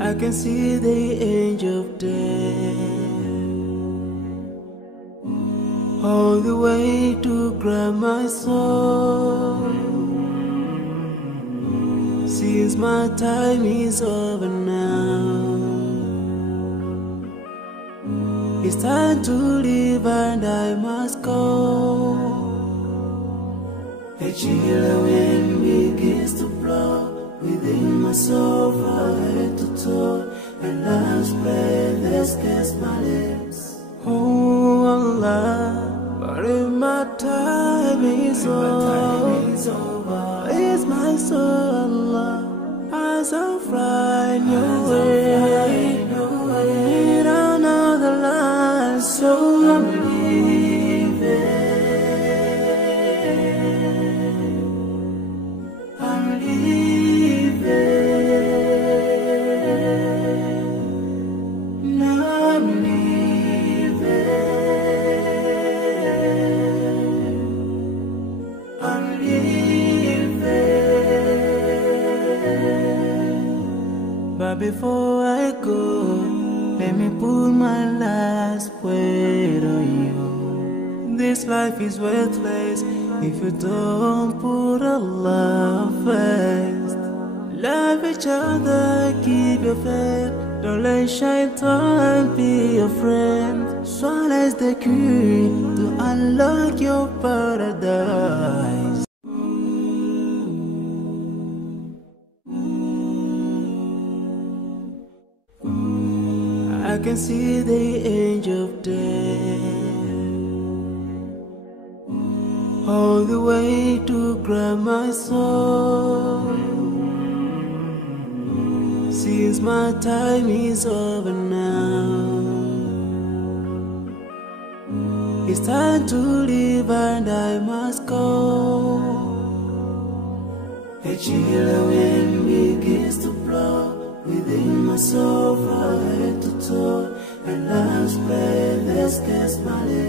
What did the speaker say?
I can see the angel of death all the way to grab my soul. Since my time is over now, it's time to leave and I must go. A chill wind begins to blow within my soul from head to toe, and love's breath escapes my lips. Oh Allah, but if my time is over, it's my soul, Allah, as I find your way. We don't know the line, so I'm leaving. I'm leaving. Now I'm leaving. I'm leaving. But before I go, let me put my last word on you. This life is worthless if you don't put Allah first. Love each other, keep your faith. Don't let shaitan be your friend. Swallow's the key to unlock your paradise. I can see the angel of death all the way to grab my soul. Since my time is over now, it's time to leave and I must go. A chill wind begins to blow within my soul from head to toe, and love's breath escapes my lips.